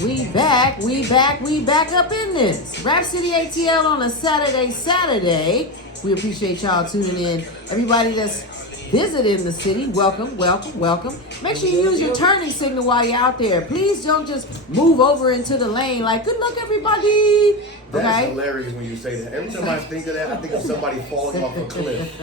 We back up in this. Rap City ATL on a Saturday. We appreciate y'all tuning in. Everybody that's visiting the city, welcome. Make sure you use your turning signal while you're out there. Please don't just move over into the lane like, good luck, everybody. That's hilarious when you say that. Every time I think of that, I think of somebody falling off a cliff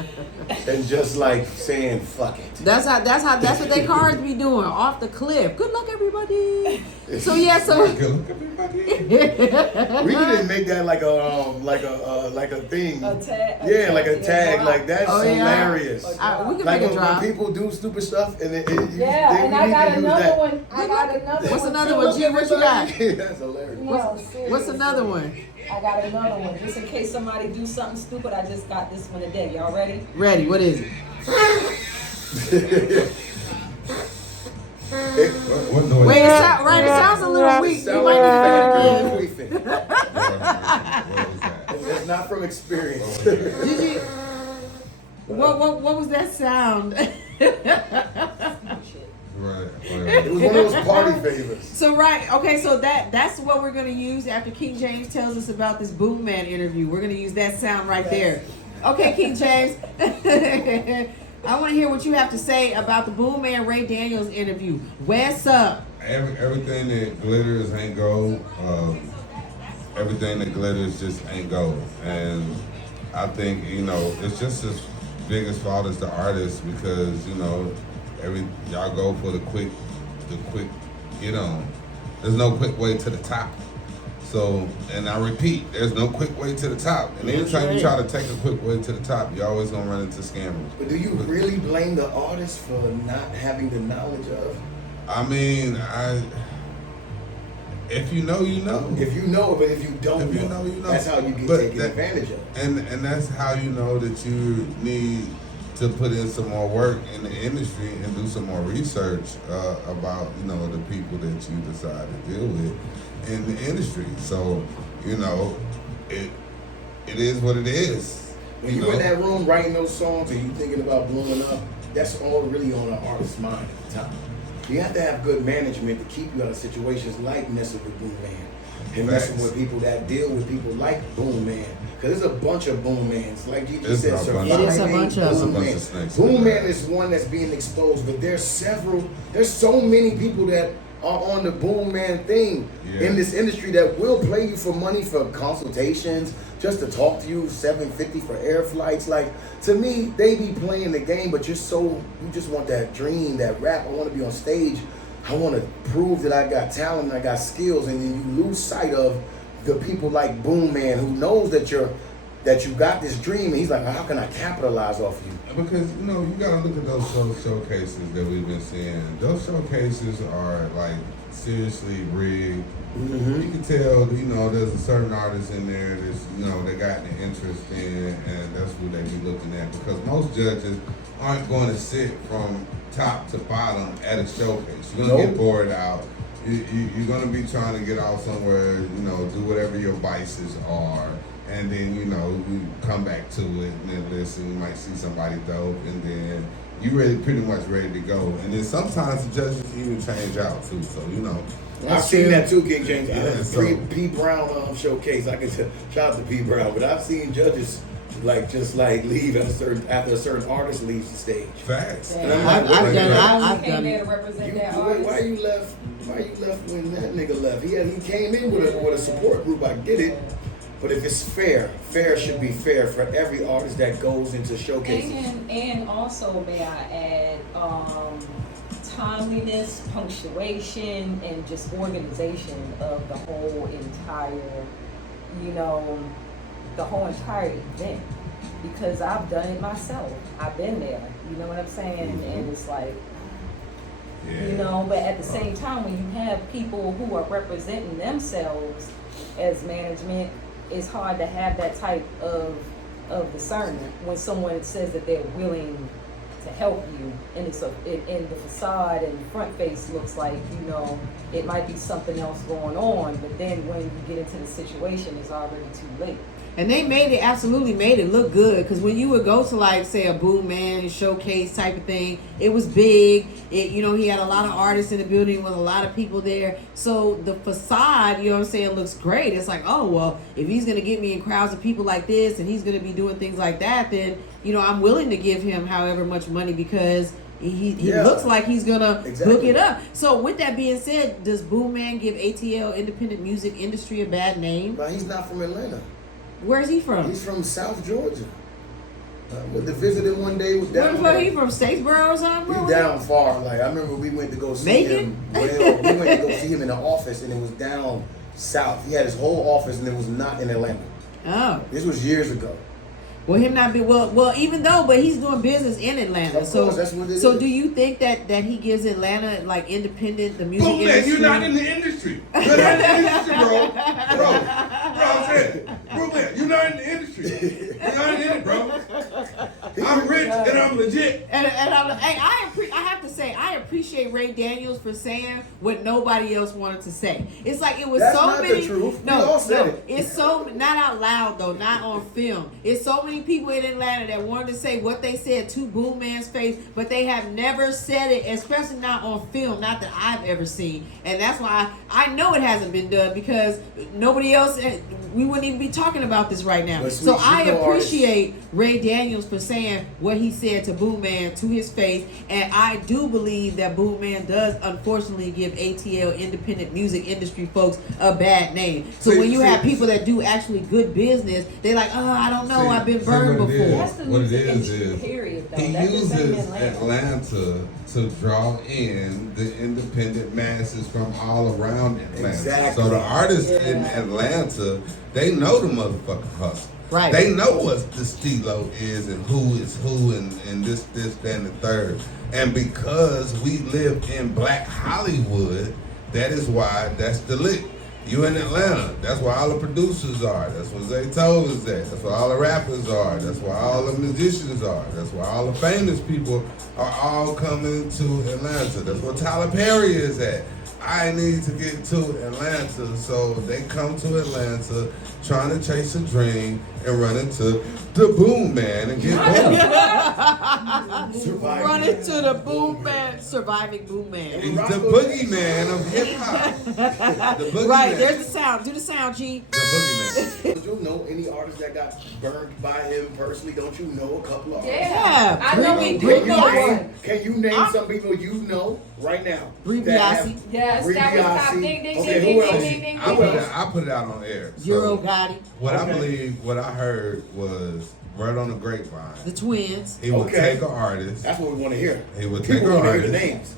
and just like saying, fuck it. That's what they cars be doing, off the cliff. Good luck, everybody. So yeah, Good luck, everybody. We need to make that like a thing. A tag. Yeah, like a tag. Like that's hilarious. We can Like make a drop. when people do stupid stuff and and I got another one. What's another one, Jim? What you got? That's hilarious. What's another one? I got another one. Just in case somebody do something stupid, I just got this one today. Y'all ready? Ready. What is it? What noise? Wait, it sounds a little weak. You might need to do it again. What was that? That's not from experience. Did you? What was that sound? Right. It was one of those party favors. So so that's what we're gonna use after King James tells us about this boogeyman interview. We're gonna use that sound right there. Okay, King James. I want to hear what you have to say about the boogeyman Ray Daniels interview. What's up? Everything that glitters ain't gold. Everything that glitters just ain't gold. And I think, it's just as big as fault as the artist because, y'all go for the quick get on. There's no quick way to the top. So, and I repeat, there's no quick way to the top. And anytime you try to take a quick way to the top, you're always gonna run into scammers. But do you really blame the artist for not having the knowledge of? I mean, if you know, you know. If you know, but if you don't if you know, you know. That's how you get taken advantage of. And that's how you know that you need to put in some more work in the industry and do some more research about, the people that you decide to deal with in the industry. So, it is what it is. When you're in that room writing those songs and you thinking about blowing up, that's all really on an artist's mind at the time. You have to have good management to keep you out of situations like messing with Boom Man and messing with people that deal with people like Boom Man. Because there's a bunch of Boom Mans. Like you just said, it is a bunch of Boom Man. Boom Man is one that's being exposed, but there's so many people that are on the Boom Man thing in this industry that will play you for money for consultations, just to talk to you, $750 for air flights. Like, to me, they be playing the game, but you just want that dream, that rap. I want to be on stage. I want to prove that I got talent and I got skills, and then you lose sight of the people like Boom Man who knows that you got this dream, and he's like, how can I capitalize off you? Because, you got to look at those showcases that we've been seeing. Those showcases are, like, seriously rigged. Mm-hmm. You can tell, there's a certain artist in there that's, they got an interest in, and that's who they be looking at. Because most judges aren't going to sit from top to bottom at a showcase. You're going to get bored out. You're going to be trying to get out somewhere, do whatever your vices are. And then, you come back to it and then listen, you might see somebody dope, and then you pretty much ready to go. And then sometimes the judges even change out too, so I've seen that too, King James. Yeah, P. Brown showcase. I can shout out to P. Brown, but I've seen judges just leave after a certain artist leaves the stage. Facts. And I'm like, I've done Came there it. to represent that artist. Why you left? Why you left when that nigga left? He came in with a support group. I get it. But if it's fair should be fair for every artist that goes into showcases. And also, may I add, timeliness, punctuation, and just organization of the whole entire, event. Because I've done it myself. I've been there. You know what I'm saying? Mm-hmm. And it's like, but at the same time, when you have people who are representing themselves as management, it's hard to have that type of discernment when someone says that they're willing to help you, and it's in the facade and the front face looks like, you know, it might be something else going on, but then when you get into the situation, it's already too late. And they absolutely made it look good, because when you would go to, like, say, a Boom Man showcase type of thing, it was big. You know, he had a lot of artists in the building with a lot of people there. So the facade, you know what I'm saying, looks great. It's like, oh, well, if he's going to get me in crowds of people like this and he's going to be doing things like that, then, you know, I'm willing to give him however much money, because he looks like he's going to hook it up. So with that being said, does Boom Man give ATL, independent music industry, a bad name? But he's not from Atlanta. Where's he from? He's from South Georgia. Went to visit him one day. Was down. Where he from? Statesboro or something? He's down far. Like, I remember we went to go see him. Well, we went to go see him in the office, and it was down south. He had his whole office, and it was not in Atlanta. Oh. This was years ago. Well, him not be well. Even though, but he's doing business in Atlanta. Of course, that's what it so is. do you think that he gives Atlanta, like, independent, the music Boom, man, industry? you're not in the industry. You're not in the industry, bro. I'm saying, bro, man, you're not in the industry. You're not in it, bro. I'm rich and I'm legit. And I have to say, I appreciate Ray Daniels for saying what nobody else wanted to say. It's like it was That's so not many. the truth. We No, all said it. it's so not out loud though, not on film. It's so many people in Atlanta that wanted to say what they said to Boom Man's face, but they have never said it, especially not on film, not that I've ever seen. And that's why I know it hasn't been done, because nobody else, we wouldn't even be talking about this right now. So I appreciate Ray Daniels for saying what he said to Boom Man to his face, and I do believe that Boom Man does unfortunately give ATL, independent music industry folks, a bad name. So when you have people that do actually good business, they're like, oh, I don't know, I've been burned before. That's the What it music is industry, period, though. he That's the same in uses Atlanta to draw in the independent masses from all around Atlanta. Exactly. So the artists in Atlanta, they know the motherfucking hustle. Right. They know what the stilo is and who is who and this, that, and the third. And because we live in Black Hollywood, that is why that's the lick. You in Atlanta, that's where all the producers are. That's where Zaytoven is at. That's where all the rappers are. That's where all the musicians are. That's where all the famous people are all coming to Atlanta. That's where Tyler Perry is at. I need to get to Atlanta, so they come to Atlanta trying to chase a dream and run into the Boom Man and get boom. Run into the Boom Man, surviving Boom Man. He's the boogeyman of hip hop. The boogeyman. Right, there's the sound. Do the sound, G. The boogeyman. Don't you know any artists that got burned by him personally? Don't you know a couple of artists? Yeah. I know we do Brie know Biasi. one. Can you name some people you know right now? Brie that have- Biasi. Yes, Brie that was top. Biasi. Ding, ding, Okay, ding, who ding, else? ding, ding, I ding, put ding. it, I put it out on air. So Euro Gotti. what I Okay. believe, what I heard was right on the grapevine. The twins. He would Okay. take an artist. That's what we want to hear. He would take People an want to hear the artist. names.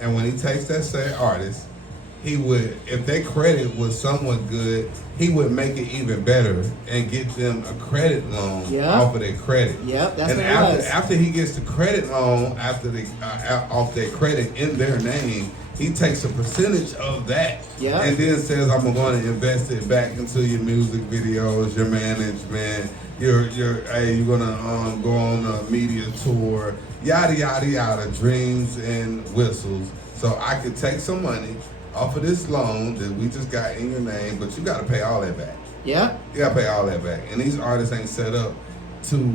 And when he takes that same artist, he would, if their credit was somewhat good, he would make it even better and get them a credit loan Yeah. off of their credit. Yep, that's and what it after, was. after he gets the credit loan, after they off their credit in their name, he takes a percentage of that Yeah. and then says, I'm going to invest it back into your music videos, your management, you're gonna go on a media tour, yada yada yada, dreams and whistles. So I could take some money off of this loan that we just got in your name, but you gotta pay all that back. Yep. You gotta pay all that back. And these artists ain't set up to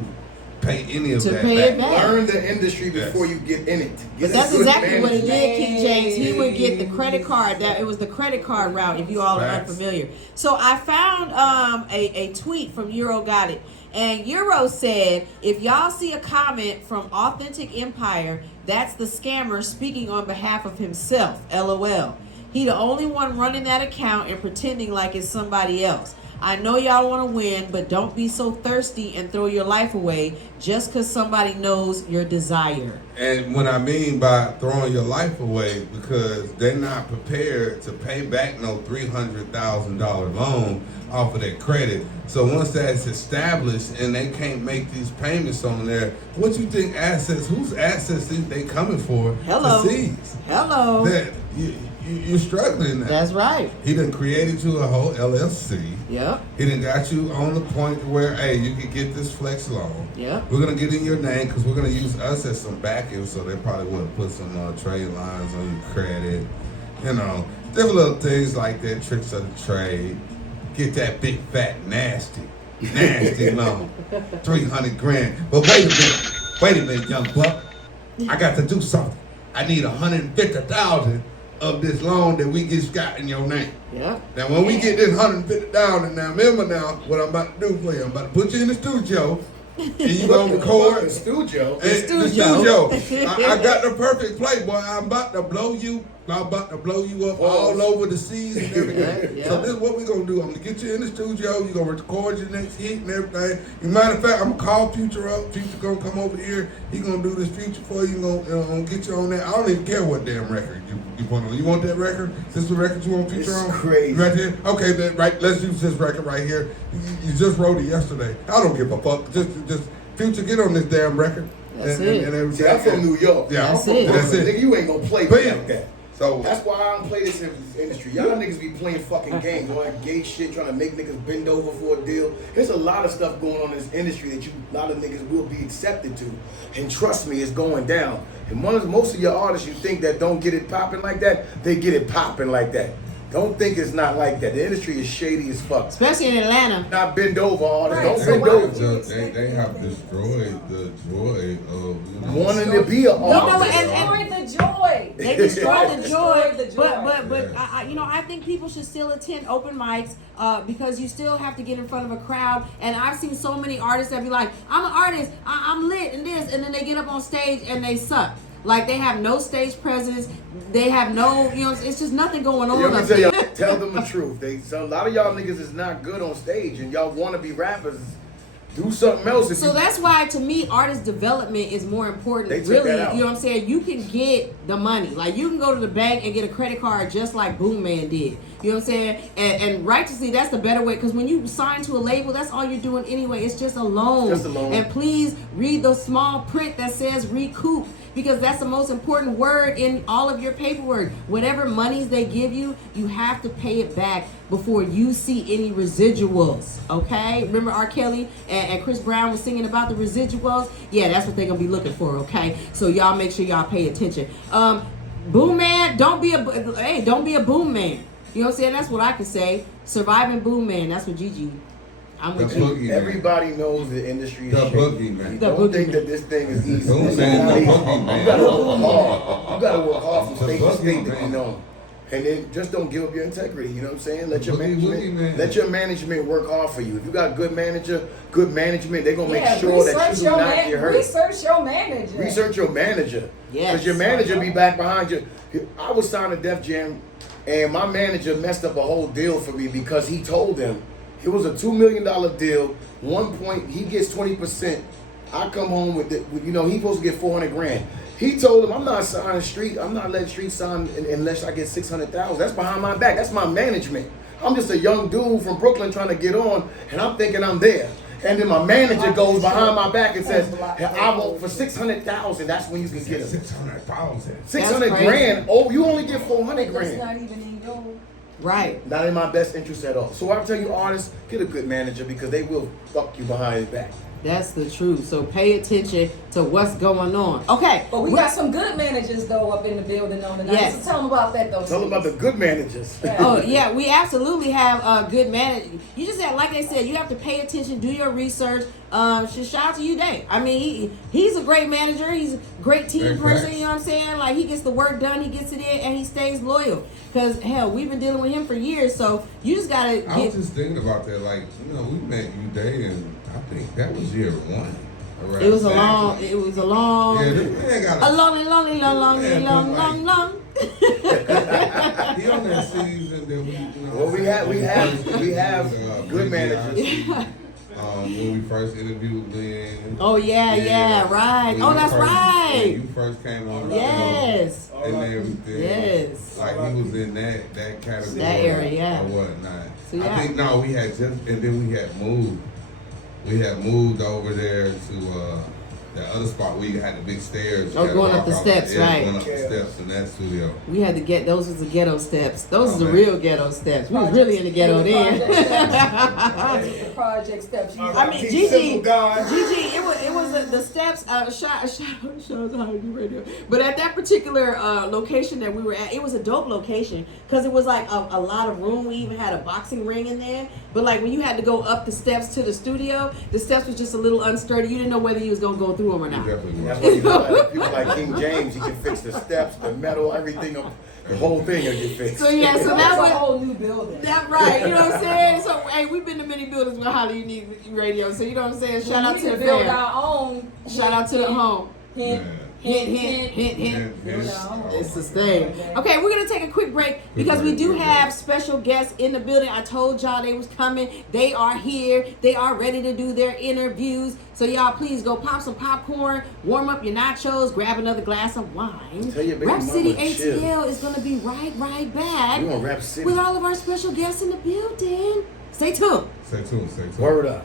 pay any of To that pay back. it back. Learn the industry before Yes. you get in it. But Get that's a good exactly what he manager. did, King James. He would get the credit card. That it was the credit card route. If you all are Facts. unfamiliar, so I found a tweet from Euro Got It, and Euro said, "If y'all see a comment from Authentic Empire, that's the scammer speaking on behalf of himself. LOL. He the only one running that account and pretending like it's somebody else. I know y'all want to win, but don't be so thirsty and throw your life away just because somebody knows your desire." And what I mean by throwing your life away, because they're not prepared to pay back no $300,000 loan off of their credit. So once that's established and they can't make these payments on there, what you think assets, whose assets think they coming for Hello. to seize? Hello. That you're struggling now. That's right. He done created you a whole LLC. Yep. He done got you on the point where, hey, you can get this flex loan. Yep. We're gonna get in your name because we're gonna use us as some backing, so they probably would put some trade lines on your credit. You know, different little things like that, tricks of the trade. Get that big fat nasty loan, 300 grand. But wait a minute, young buck. I got to do something. I need 150,000 of this loan that we just got in your name. Yeah. Now, when we get this 150,000, now remember now what I'm about to do for you. I'm about to put you in the studio, and you gonna record the studio. the studio. I got the perfect play, boy. I'm about to blow you up all over the seas and everything. Yeah. So this is what we're gonna do. I'm gonna get you in the studio. You're gonna record your next hit and everything. As a matter of fact, I'm gonna call Future up. Future gonna come over here. He gonna do this feature for you. Gonna get you on that. I don't even care what damn record you put on. You want that record? Is this the record you want Future on? Crazy. Right there. Okay, then right. Let's use this record right here. You just wrote it yesterday. I don't give a fuck. Just Future, get on this damn record. That's and it. everything. See, I'm from New York. Yeah, That's I'm it. from Brooklyn. Nigga, you ain't gonna play Bam. like that. So That's why I don't play this industry. Y'all niggas be playing fucking games, all that gay shit, trying to make niggas bend over for a deal. There's a lot of stuff going on in this industry that a lot of niggas will be accepted to. And trust me, it's going down. And most of your artists you think that don't get it popping like that, they get it popping like that. Don't think it's not like that. The industry is shady as fuck. Especially in Atlanta. Not bend over, artists. Right, Don't so bend why over. would you they have destroyed the joy of Wanting to be an No, artist. and- Destroy the joy. They destroy the joy, Destroy the joy. but Yes. I think people should still attend open mics because you still have to get in front of a crowd. And I've seen so many artists that be like, I'm an artist, I'm lit and this, and then they get up on stage and they suck. Like they have no stage presence, they have no, it's just nothing going on. Let me up tell y'all, there. tell them the truth. A lot of y'all niggas is not good on stage, and y'all want to be rappers. Do something else. If So you, that's why, to me, artist development is more important. They took Really, that out. you know what I'm saying? You can get the money. Like, you can go to the bank and get a credit card just like Boogeyman did. You know what I'm saying? And righteously, that's the better way. Because when you sign to a label, that's all you're doing anyway. It's just a loan. Just a loan. And please read the small print that says recoup. Because that's the most important word in all of your paperwork. Whatever monies they give you, you have to pay it back before you see any residuals. Okay? Remember R. Kelly and Chris Brown was singing about the residuals? Yeah, that's what they're gonna be looking for. Okay? So y'all make sure y'all pay attention. Boom man, don't be a boom man. You know what I'm saying? That's what I can say. Surviving boom man. That's what Gigi. I'm with The you. boogeyman. everybody knows the industry is The shady. boogeyman. The Don't think boogeyman. that this thing is easy. Boogeyman, This is not the easy. boogeyman. You gotta work hard. You gotta work hard from The state to state to be boogeyman. known. And then just don't give up your integrity. You know what I'm saying? Let your Boogeyman. let your management work hard for you. If you got a good manager, good management, they're gonna make Yeah, sure that you research do your not get hurt. Research your manager. Research your manager. Yes. Because your manager be back behind you. I was signed to Def Jam, and my manager messed up a whole deal for me because he told them it was a $2 million deal. 1 point, he gets 20%. I come home with it. He's supposed to get 400 grand. He told him, I'm not signing Street. I'm not letting Street sign unless I get 600,000. That's behind my back. That's my management. I'm just a young dude from Brooklyn trying to get on, and I'm thinking I'm there. And then my manager goes behind my back and says, I want for 600,000. That's when you can get him. 600,000. 600 crazy. grand. Oh, you only get 400 That's grand. not even in your. Right. Not in my best interest at all. So I tell you, artists, get a good manager because they will fuck you behind his back. That's the truth. So pay attention to what's going on. Okay. But we got some good managers though up in the building on tonight. Yes. So tell them about that though. Tell them about the good managers. Oh yeah, we absolutely have a good manager. You just have, like they said, you have to pay attention, do your research. Shout out to you, Dave. I mean, he's a great manager. He's a great team Great person. facts. You know what I'm saying? Like he gets the work done, he gets it in, and he stays loyal. Cause hell, we've been dealing with him for years. So you just gotta I was get. just thinking about that. Like, we met you day, and I think that was year one. around It was a that. long. It was a long. Yeah, this man got A long. Man, but long. He on that season that we. Well, we have good managers. When we first interviewed Lynn. Oh yeah, right. When Oh, you that's first- right. When you first came on the Yes. show and everything. Yes. Like he was in that category. That area, yeah. Or whatnot. So, yeah. I think we had just, and then we had moved. We had moved over there to that other spot where you had the big stairs. Oh, going up the steps, right. Going up the steps in that studio. We had to get those was the ghetto steps. Those Oh, are the man. real ghetto steps. We was really in the ghetto then. The project steps. I mean, Gigi, it was the steps. Shout out to Holiday Radio. But at that particular location that we were at, it was a dope location because it was like a lot of room. We even had a boxing ring in there. But like when you had to go up the steps to the studio, the steps was just a little unsturdy. You didn't know whether you was gonna go through them or not. Definitely That's was. why you know, like, people like King James, he can fix the steps, the metal, everything, the whole thing will get fixed. So yeah, so That that was a was whole new building. that right. You know what I'm saying? So hey, we've been to many buildings with Holly Unique Radio. So you know what I'm saying? Shout out We to need the build fam. our own. Shout out to the home. Hint, Hint, hint, hint, hint. hint, hint. Yeah. It's the thing. Okay, we're gonna take a quick break because we do have special guests in the building. I told y'all they was coming. They are here. They are ready to do their interviews. So y'all please go pop some popcorn, warm up your nachos, grab another glass of wine. Tell your baby Rap City mama, chill. ATL is gonna be right back We on Rap City. with all of our special guests in the building. Stay tuned. Stay tuned. Word up.